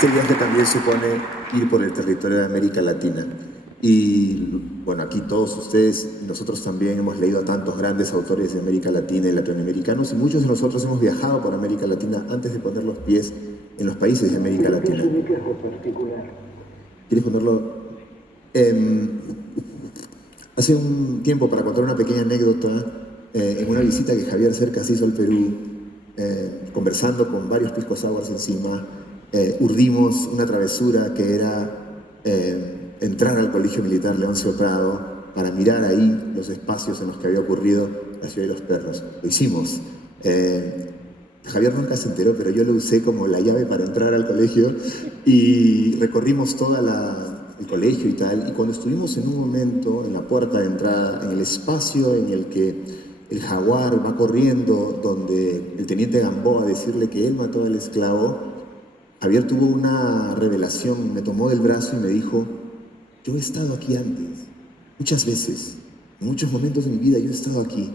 Este viaje también supone ir por el territorio de América Latina. Y bueno, aquí todos ustedes, nosotros también hemos leído a tantos grandes autores de América Latina y latinoamericanos, y muchos de nosotros hemos viajado por América Latina antes de poner los pies en los países de América Latina. ¿Quieres ponerlo? Hace un tiempo, para contar una pequeña anécdota, en una visita que Javier Cercas hizo al Perú, conversando con varios pisco sours encima, urdimos una travesura que era entrar al Colegio Militar Leoncio Prado para mirar ahí los espacios en los que había ocurrido la Ciudad de los Perros. Lo hicimos. Javier nunca se enteró, pero yo lo usé como la llave para entrar al colegio y recorrimos todo el colegio y tal. Y cuando estuvimos en un momento en la puerta de entrada, en el espacio en el que el jaguar va corriendo, donde el teniente Gamboa a decirle que él mató al esclavo, Javier tuvo una revelación, me tomó del brazo y me dijo: yo he estado aquí antes, muchas veces, en muchos momentos de mi vida yo he estado aquí.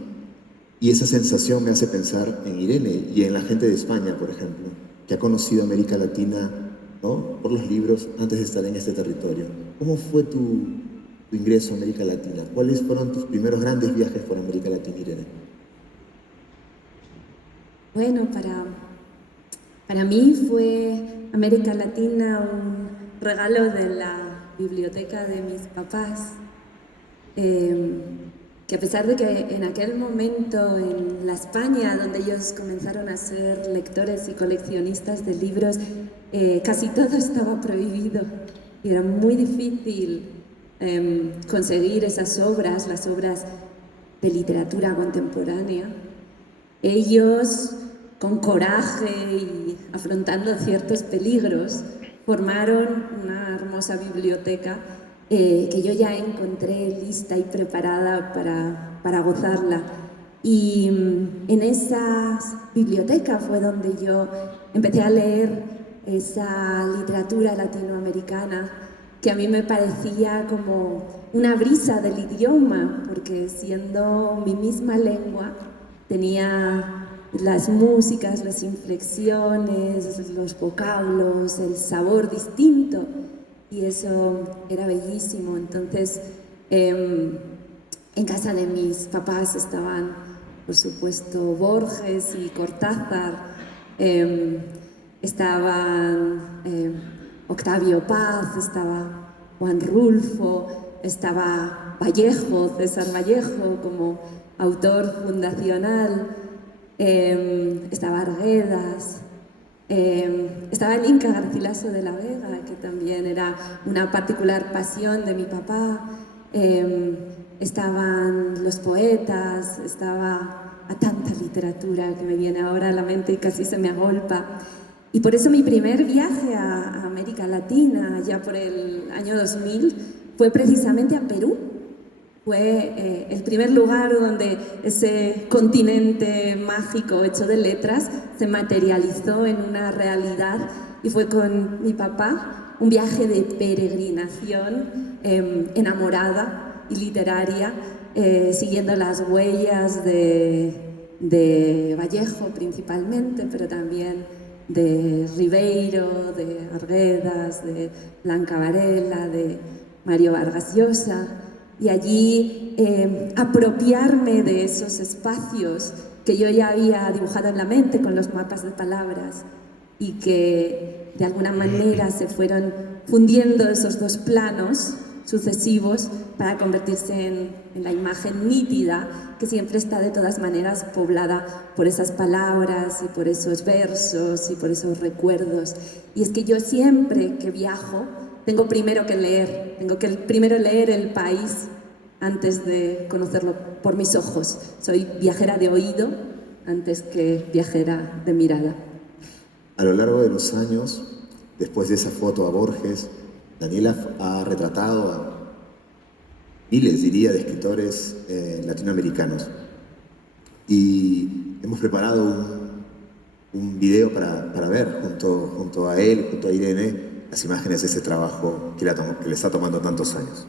Y esa sensación me hace pensar en Irene y en la gente de España, por ejemplo, que ha conocido América Latina, ¿no?, por los libros antes de estar en este territorio. ¿Cómo fue tu ingreso a América Latina? ¿Cuáles fueron tus primeros grandes viajes por América Latina, Irene? Bueno, para mí fue América Latina un regalo de la biblioteca de mis papás, que a pesar de que en aquel momento en la España donde ellos comenzaron a ser lectores y coleccionistas de libros, casi todo estaba prohibido y era muy difícil conseguir esas obras, las obras de literatura contemporánea. Ellos, con coraje y afrontando ciertos peligros, formaron una hermosa biblioteca que yo ya encontré lista y preparada para gozarla. Y en esa biblioteca fue donde yo empecé a leer esa literatura latinoamericana que a mí me parecía como una brisa del idioma, porque siendo mi misma lengua tenía las músicas, las inflexiones, los vocablos, el sabor distinto, y eso era bellísimo. Entonces, en casa de mis papás estaban, por supuesto, Borges y Cortázar, estaban Octavio Paz, estaba Juan Rulfo, estaba Vallejo, César Vallejo como autor fundacional, estaba Arguedas, estaba el Inca Garcilaso de la Vega, que también era una particular pasión de mi papá, estaban los poetas, estaba a tanta literatura que me viene ahora a la mente y casi se me agolpa. Y por eso mi primer viaje a América Latina, ya por el año 2000, fue precisamente a Perú. Fue el primer lugar donde ese continente mágico hecho de letras se materializó en una realidad, y fue con mi papá un viaje de peregrinación enamorada y literaria, siguiendo las huellas de Vallejo principalmente, pero también de Ribeiro, de Arguedas, de Blanca Varela, de Mario Vargas Llosa, y allí apropiarme de esos espacios que yo ya había dibujado en la mente con los mapas de palabras y que de alguna manera se fueron fundiendo esos dos planos sucesivos para convertirse en la imagen nítida que siempre está de todas maneras poblada por esas palabras y por esos versos y por esos recuerdos. Y es que yo siempre que viajo tengo primero que leer, tengo que primero leer el país antes de conocerlo por mis ojos. Soy viajera de oído antes que viajera de mirada. A lo largo de los años, después de esa foto a Borges, Daniela ha retratado a miles, diría, de escritores latinoamericanos. Y hemos preparado un video para ver junto a él, junto a Irene, las imágenes de ese trabajo que le está tomando tantos años.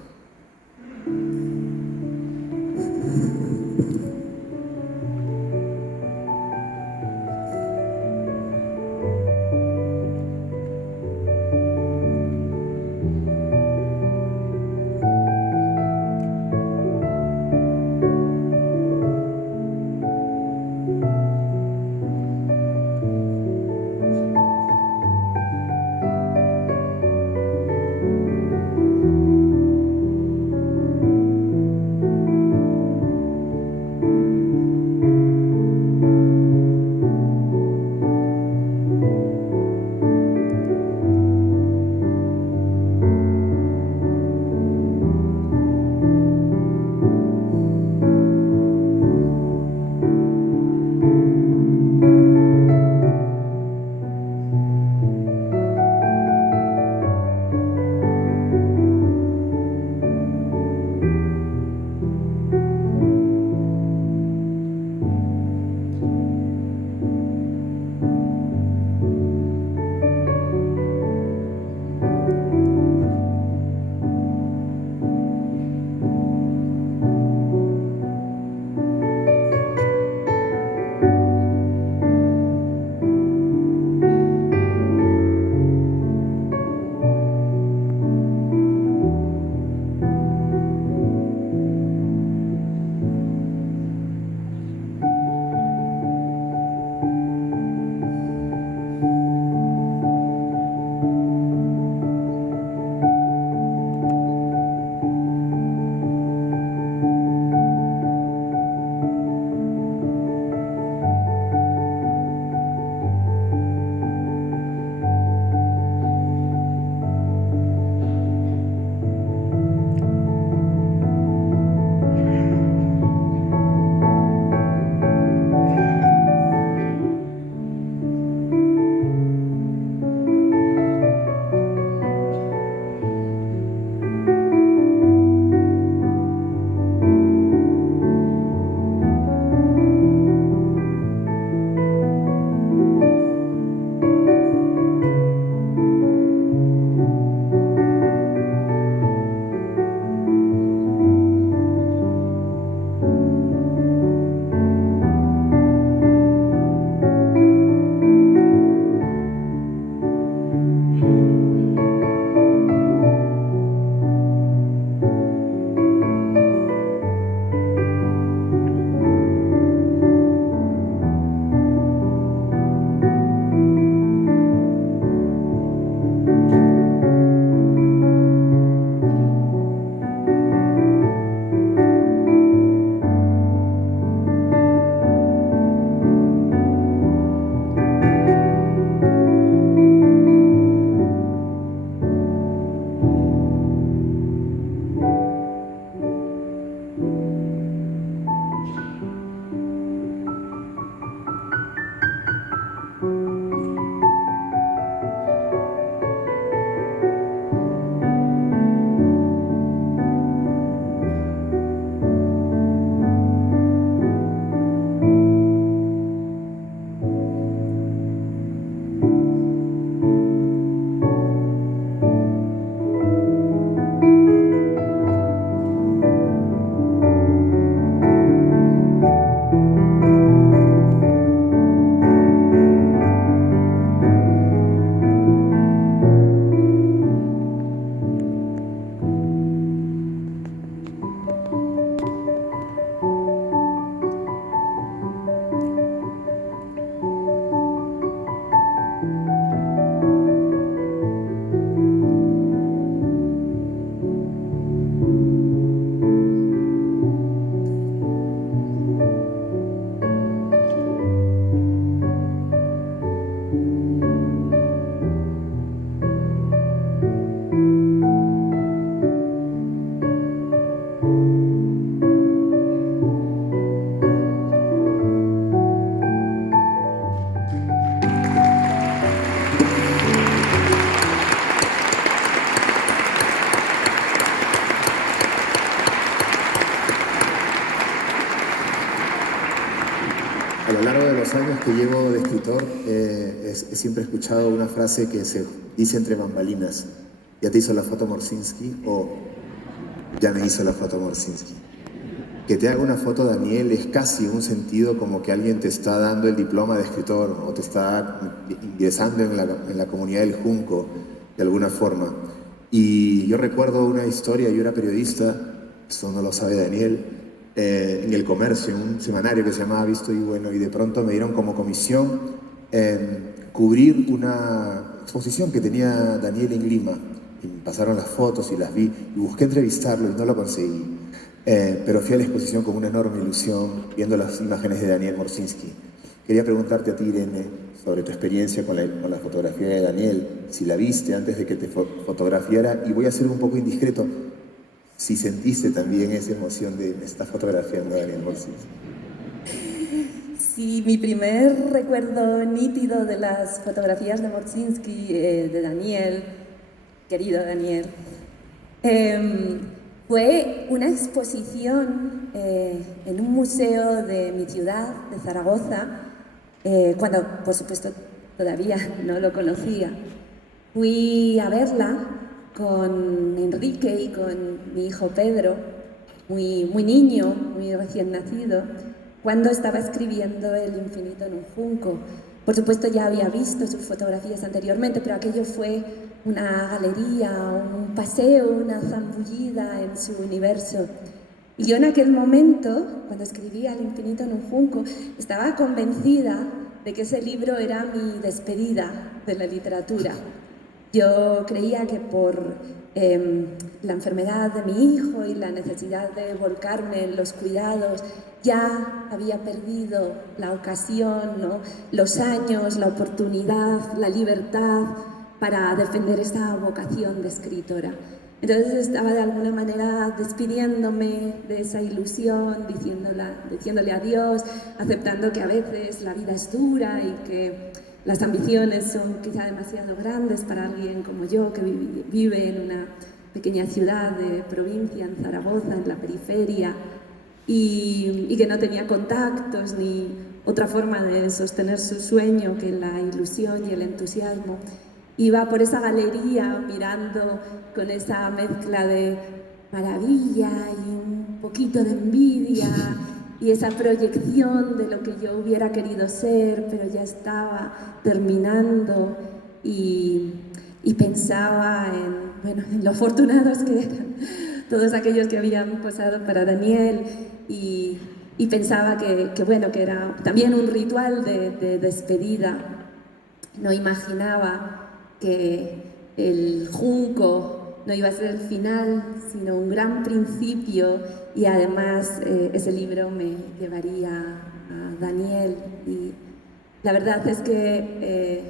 escritor, siempre he escuchado una frase que se dice entre bambalinas. ¿Ya te hizo la foto Morsinski? O ya me hizo la foto Morsinski. Que te haga una foto, Daniel, es casi un sentido como que alguien te está dando el diploma de escritor o te está ingresando en la comunidad del Junco, de alguna forma. Y yo recuerdo una historia, yo era periodista, eso no lo sabe Daniel, en El Comercio, en un semanario que se llamaba Visto y Bueno, y de pronto me dieron como comisión cubrir una exposición que tenía Daniel en Lima. Y me pasaron las fotos y las vi, y busqué entrevistarlo y no lo conseguí. Pero fui a la exposición con una enorme ilusión, viendo las imágenes de Daniel Morsinski. Quería preguntarte a ti, Irene, sobre tu experiencia con la fotografía de Daniel, si la viste antes de que te fotografiara, y voy a ser un poco indiscreto, si sentiste también esa emoción de esta fotografía de Daniel Morsinski. Sí, mi primer recuerdo nítido de las fotografías de Morsinski, de Daniel, querido Daniel, fue una exposición en un museo de mi ciudad, de Zaragoza, cuando, por supuesto, todavía no lo conocía. Fui a verla con Enrique y con mi hijo Pedro, muy niño, muy recién nacido, cuando estaba escribiendo El infinito en un junco. Por supuesto ya había visto sus fotografías anteriormente, pero aquello fue una galería, un paseo, una zambullida en su universo. Y yo en aquel momento, cuando escribía El infinito en un junco, estaba convencida de que ese libro era mi despedida de la literatura. Yo creía que por la enfermedad de mi hijo y la necesidad de volcarme en los cuidados, ya había perdido la ocasión, ¿no? Los años, la oportunidad, la libertad para defender esta vocación de escritora. Entonces estaba de alguna manera despidiéndome de esa ilusión, diciéndole adiós, aceptando que a veces la vida es dura y que las ambiciones son quizá demasiado grandes para alguien como yo, que vive en una pequeña ciudad de provincia, en Zaragoza, en la periferia, y que no tenía contactos ni otra forma de sostener su sueño que la ilusión y el entusiasmo. Iba por esa galería mirando con esa mezcla de maravilla y un poquito de envidia y esa proyección de lo que yo hubiera querido ser, pero ya estaba terminando, y pensaba en lo afortunados que eran todos aquellos que habían posado para Daniel, y pensaba que era también un ritual de despedida. No imaginaba que el junco no iba a ser el final, sino un gran principio, y además ese libro me llevaría a Daniel. Y la verdad es que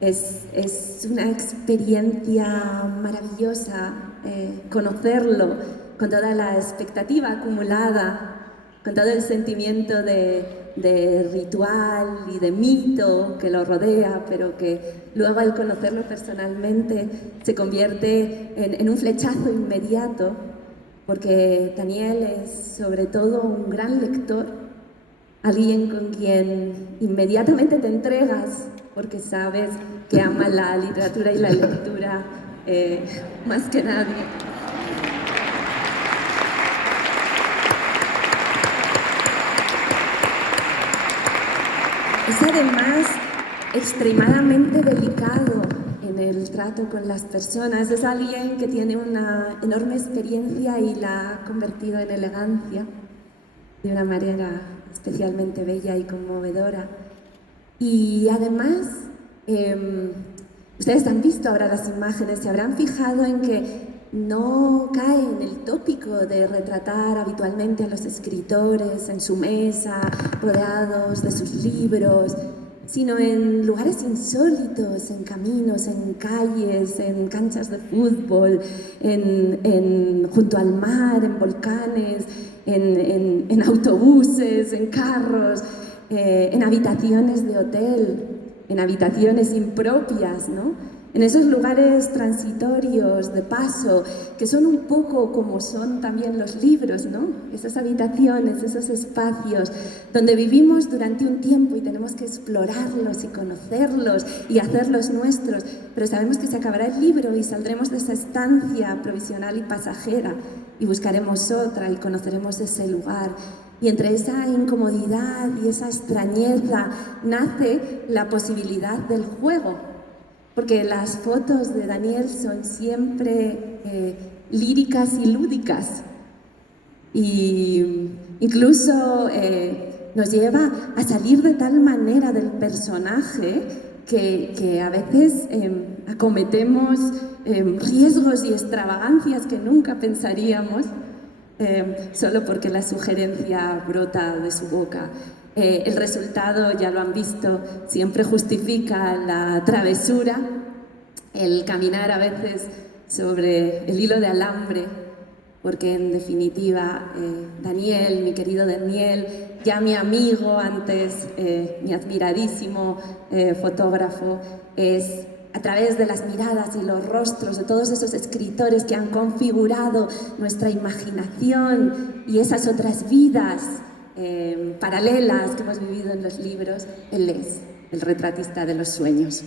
es una experiencia maravillosa conocerlo con toda la expectativa acumulada, con todo el sentimiento de ritual y de mito que lo rodea, pero que luego al conocerlo personalmente se convierte en un flechazo inmediato, porque Daniel es sobre todo un gran lector, alguien con quien inmediatamente te entregas porque sabes que ama la literatura y la lectura más que nadie. Es además extremadamente delicado en el trato con las personas. Es alguien que tiene una enorme experiencia y la ha convertido en elegancia de una manera especialmente bella y conmovedora. Y además, ustedes han visto ahora las imágenes, se habrán fijado en que no cae en el tópico de retratar habitualmente a los escritores en su mesa, rodeados de sus libros, sino en lugares insólitos, en caminos, en calles, en canchas de fútbol, junto al mar, en volcanes, en autobuses, en carros, en habitaciones de hotel, en habitaciones impropias, ¿no? en esos lugares transitorios de paso, que son un poco como son también los libros, ¿no? Esas habitaciones, esos espacios donde vivimos durante un tiempo y tenemos que explorarlos y conocerlos y hacerlos nuestros, pero sabemos que se acabará el libro y saldremos de esa estancia provisional y pasajera y buscaremos otra y conoceremos ese lugar. Y entre esa incomodidad y esa extrañeza nace la posibilidad del juego. Porque las fotos de Daniel son siempre líricas y lúdicas. Y incluso nos lleva a salir de tal manera del personaje que a veces acometemos riesgos y extravagancias que nunca pensaríamos solo porque la sugerencia brota de su boca. El resultado, ya lo han visto, siempre justifica la travesura, el caminar a veces sobre el hilo de alambre, porque en definitiva Daniel, mi querido Daniel, ya mi amigo, antes mi admiradísimo fotógrafo, es a través de las miradas y los rostros de todos esos escritores que han configurado nuestra imaginación y esas otras vidas paralelas que hemos vivido en los libros, él es el retratista de los sueños.